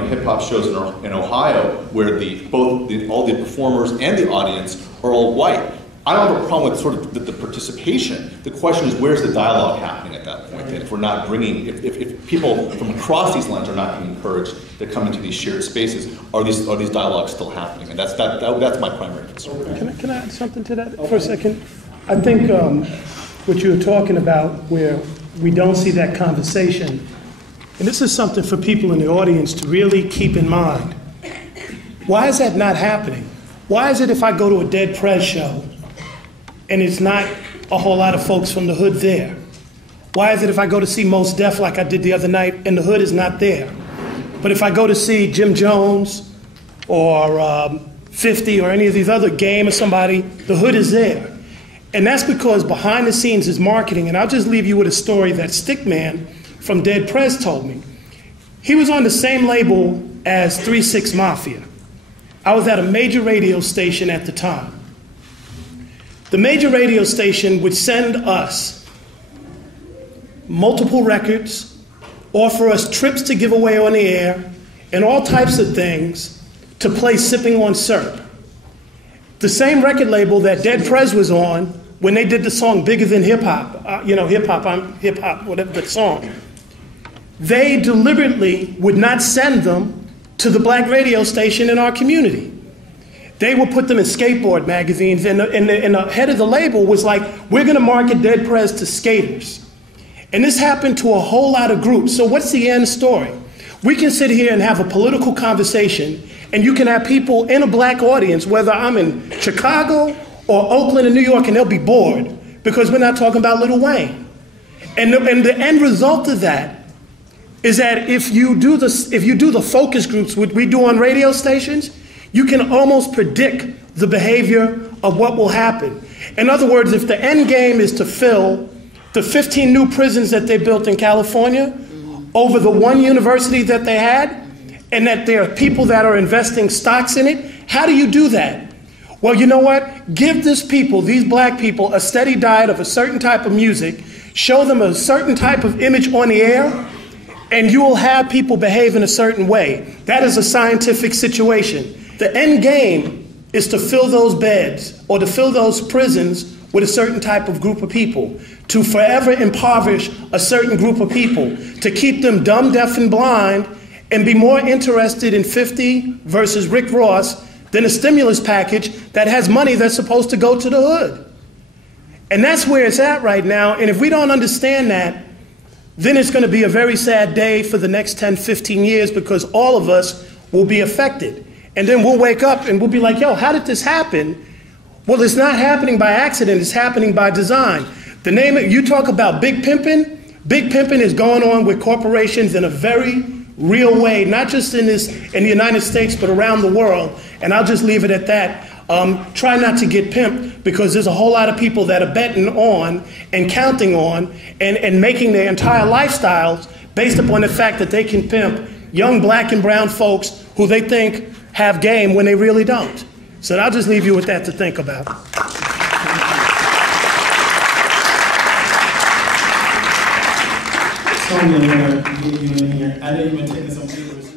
hip hop shows in Ohio where all the performers and the audience are all white. I don't have a problem with sort of the participation. The question is, where's the dialogue happening at that point? If we're not bringing, if people from across these lines are not being encouraged to come into these shared spaces, are these dialogues still happening? And that's my primary concern. Can I add something to that for a second? I think what you were talking about, where we don't see that conversation, and this is something for people in the audience to really keep in mind. Why is that not happening? Why is it if I go to a Dead Prez show and it's not a whole lot of folks from the hood there? Why is it if I go to see Mos Def like I did the other night and the hood is not there? But if I go to see Jim Jones or 50 or any of these other Game or somebody, the hood is there. And that's because behind the scenes is marketing. And I'll just leave you with a story that Stickman from Dead Prez told me. He was on the same label as 3-6 Mafia. I was at a major radio station at the time. The major radio station would send us multiple records, offer us trips to give away on the air, and all types of things to play Sipping on Syrup. The same record label that Dead Prez was on when they did the song Bigger Than Hip Hop, Hip Hop, I'm Hip Hop, whatever the song. They deliberately would not send them to the black radio station in our community. They would put them in skateboard magazines, and the head of the label was like, we're gonna market Dead Prez to skaters. And this happened to a whole lot of groups. So what's the end story? We can sit here and have a political conversation, and you can have people in a black audience, whether I'm in Chicago or Oakland or New York, and they'll be bored because we're not talking about Lil Wayne. And the end result of that is that if you do the focus groups, what we do on radio stations, you can almost predict the behavior of what will happen. In other words, if the end game is to fill the 15 new prisons that they built in California over the one university that they had, and that there are people that are investing stocks in it, how do you do that? Well, you know what? Give these black people, a steady diet of a certain type of music, show them a certain type of image on the air, and you will have people behave in a certain way. That is a scientific situation. The end game is to fill those beds or to fill those prisons with a certain type of group of people, to forever impoverish a certain group of people, to keep them dumb, deaf, and blind, and be more interested in 50 versus Rick Ross than a stimulus package that has money that's supposed to go to the hood. And that's where it's at right now. And if we don't understand that, then it's going to be a very sad day for the next 10, 15 years, because all of us will be affected. And then we'll wake up and we'll be like, yo, how did this happen? Well, it's not happening by accident. It's happening by design. You talk about big pimping. Big pimping is going on with corporations in a very real way, not just in the United States, but around the world. And I'll just leave it at that. Try not to get pimped, because there's a whole lot of people that are betting on and counting on and making their entire lifestyles based upon the fact that they can pimp young black and brown folks who they think have game when they really don't. So I'll just leave you with that to think about. Sonia, I know you've been taking some papers.